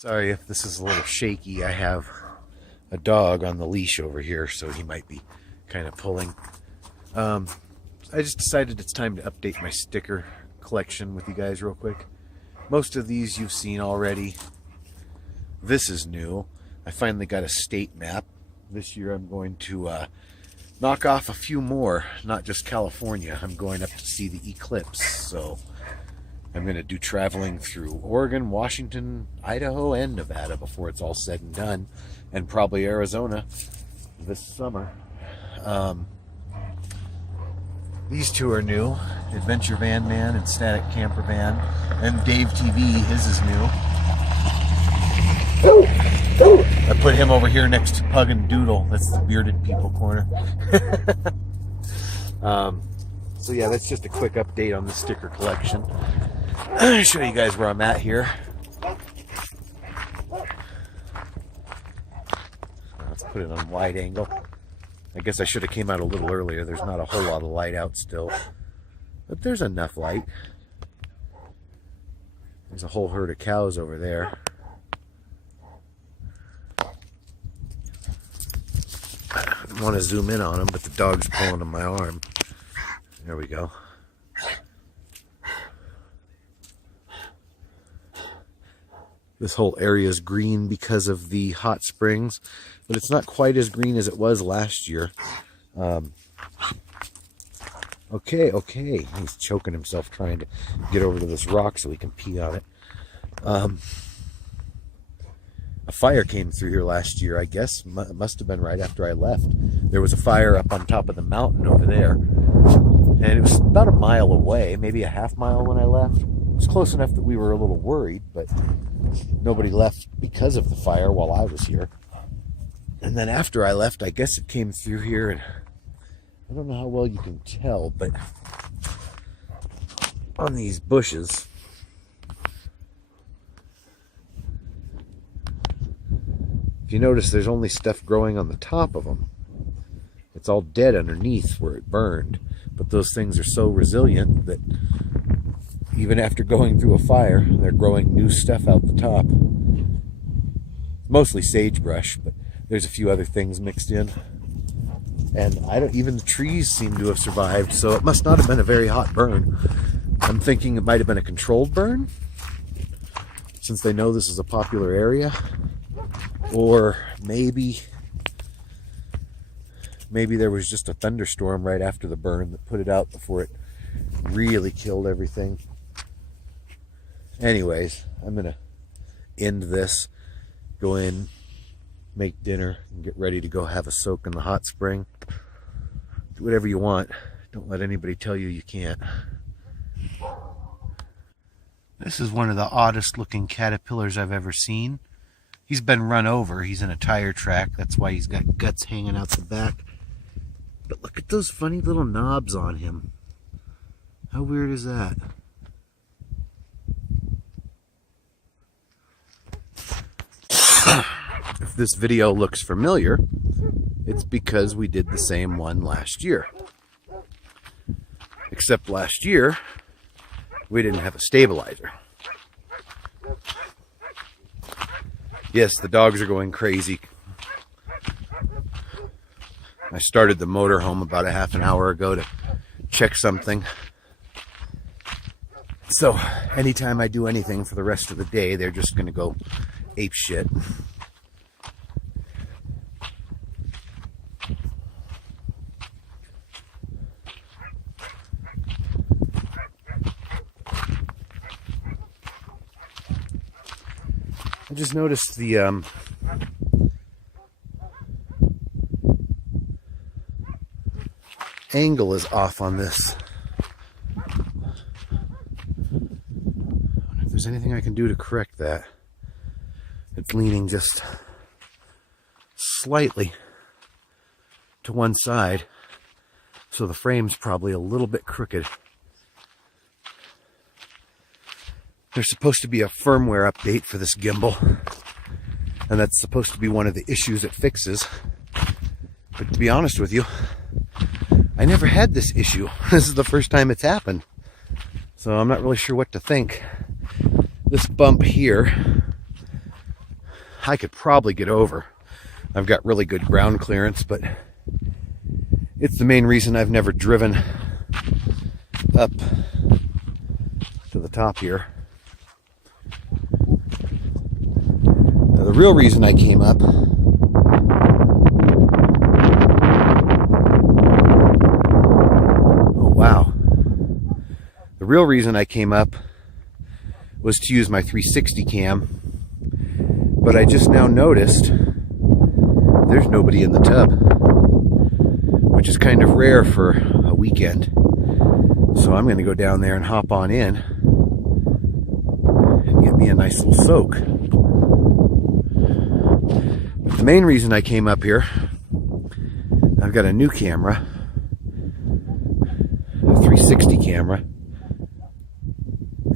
Sorry if this is a little shaky. I have a dog on the leash over here, so he might be kind of pulling. I just decided it's time to update my sticker collection with you guys real quick. Most of these you've seen already. This is new. I finally got a state map. This year I'm going to knock off a few more, not just California. I'm going up to see the Eclipse, so I'm going to do traveling through Oregon, Washington, Idaho, and Nevada before it's all said and done, and probably Arizona this summer. These two are new, Adventure Van Man and Static Camper Van, and Dave TV, his is new. I put him over here next to Pug and Doodle. That's the bearded people corner. So yeah, that's just a quick update on the sticker collection. I'll show you guys where I'm at here. Let's put it on wide angle. I guess I should have came out a little earlier. There's not a whole lot of light out still, but there's enough light. There's a whole herd of cows over there. I want to zoom in on them, but the dog's pulling on my arm. There we go. This whole area is green because of the hot springs, but it's not quite as green as it was last year. Okay. He's choking himself trying to get over to this rock so he can pee on it. A fire came through here last year, I guess. It must have been right after I left. There was a fire up on top of the mountain over there. And it was about a mile away, maybe a half mile when I left. It was close enough that we were a little worried, but nobody left because of the fire while I was here. And then after I left, I guess it came through here, and I don't know how well you can tell, but on these bushes, if you notice, there's only stuff growing on the top of them. It's all dead underneath where it burned, but those things are so resilient that even after going through a fire, they're growing new stuff out the top. Mostly sagebrush, but there's a few other things mixed in. And even the trees seem to have survived, so it must not have been a very hot burn. I'm thinking it might have been a controlled burn, since they know this is a popular area. Or maybe there was just a thunderstorm right after the burn that put it out before it really killed everything. Anyways, I'm going to end this, go in, make dinner, and get ready to go have a soak in the hot spring. Do whatever you want. Don't let anybody tell you you can't. This is one of the oddest looking caterpillars I've ever seen. He's been run over. He's in a tire track. That's why he's got guts hanging out the back. But look at those funny little knobs on him. How weird is that? If this video looks familiar, it's because we did the same one last year. Except last year, we didn't have a stabilizer. Yes, the dogs are going crazy. I started the motorhome about a half an hour ago to check something. So anytime I do anything for the rest of the day, they're just going to go ape shit. I just noticed the angle is off on this. I wonder if there's anything I can do to correct that. It's leaning just slightly to one side, so the frame's probably a little bit crooked. There's supposed to be a firmware update for this gimbal, and that's supposed to be one of the issues it fixes. But to be honest with you, I never had this issue. This is the first time it's happened. So I'm not really sure what to think. This bump here I could probably get over. I've got really good ground clearance, but it's the main reason I've never driven up to the top here. Now, the real reason I came up was to use my 360 cam, but I just now noticed there's nobody in the tub, which is kind of rare for a weekend. So I'm going to go down there and hop on in and get me a nice little soak. But the main reason I came up here, I've got a new camera, a 360 camera,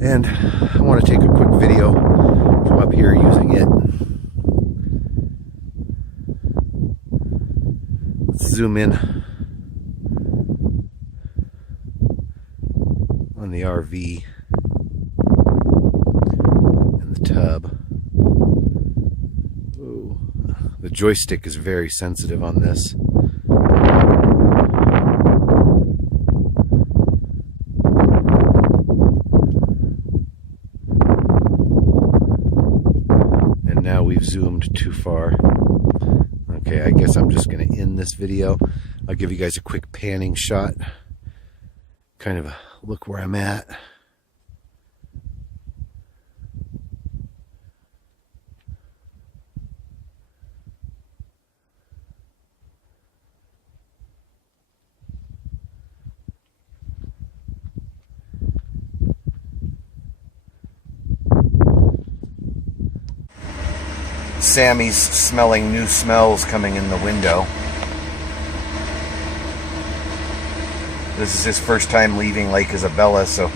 and I want to take a quick video from up here using it. Let's zoom in on the RV and the tub. Ooh, the joystick is very sensitive on this. Now we've zoomed too far. Okay, I guess I'm just going to end this video. I'll give you guys a quick panning shot. Kind of a look where I'm at. Sammy's smelling new smells coming in the window. This is his first time leaving Lake Isabella, so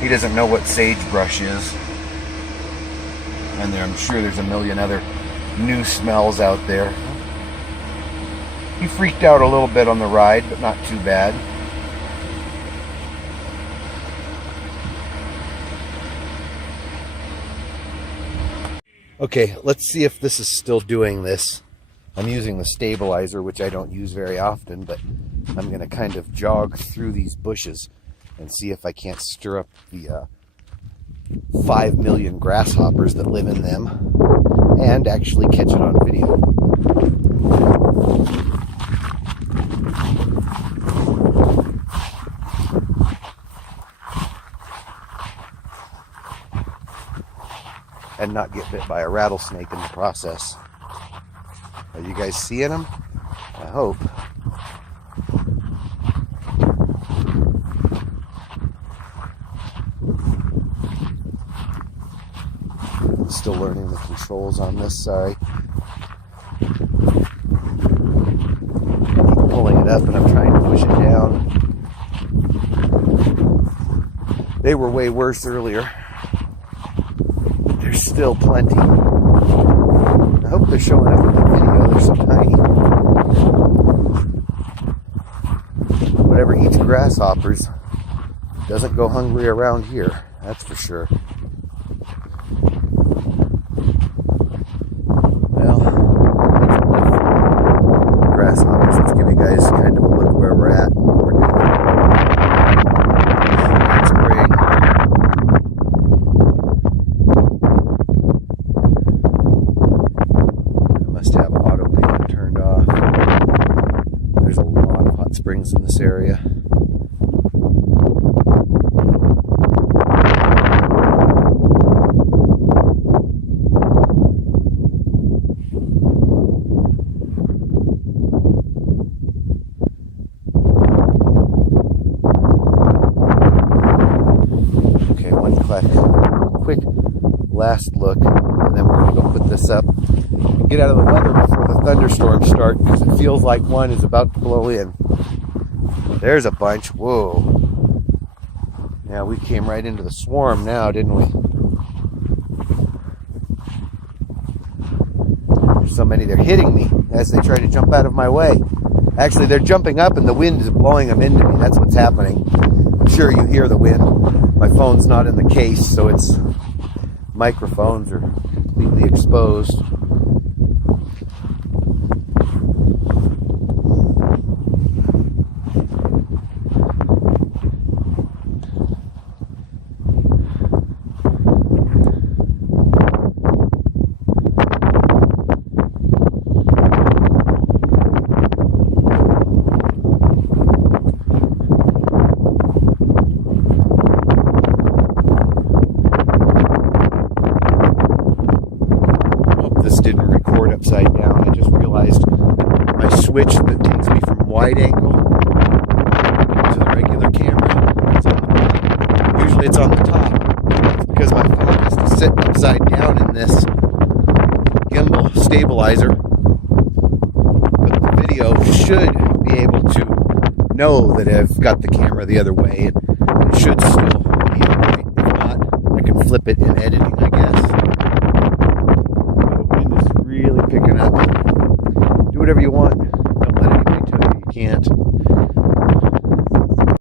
he doesn't know what sagebrush is. And I'm sure there's a million other new smells out there. He freaked out a little bit on the ride, but not too bad. Okay, let's see if this is still doing this. I'm using the stabilizer, which I don't use very often, but I'm going to kind of jog through these bushes and see if I can't stir up the 5 million grasshoppers that live in them and actually catch it on video. And not get bit by a rattlesnake in the process. Are you guys seeing them? I hope. I'm still learning the controls on this, sorry. Keep pulling it up and I'm trying to push it down. They were way worse earlier. There's still plenty. I hope they're showing up in the video. They're so tiny. Whatever eats grasshoppers doesn't go hungry around here. That's for sure. Well, that's enough grasshoppers. Let's give you guys kind of a look where we're at and what we're doing. Spraying. Have auto pan turned off. There's a lot of hot springs in this area. Okay, one quick last look, and then we're going to go put this up. Get out of the weather before the thunderstorms start, because it feels like one is about to blow in. There's a bunch. Whoa. Yeah, we came right into the swarm now, didn't we? There's so many, they're hitting me as they try to jump out of my way. Actually, they're jumping up and the wind is blowing them into me. That's what's happening. I'm sure you hear the wind. My phone's not in the case, so it's microphones are completely exposed. This didn't record upside down. I just realized my switch that takes me from wide angle to the regular camera, usually it's on the top. It's because my phone has to sit upside down in this gimbal stabilizer. But the video should be able to know that I've got the camera the other way, and it should still be upright. If not, I can flip it in editing, I guess. Really picking up. Do whatever you want. Don't let anybody tell you you can't.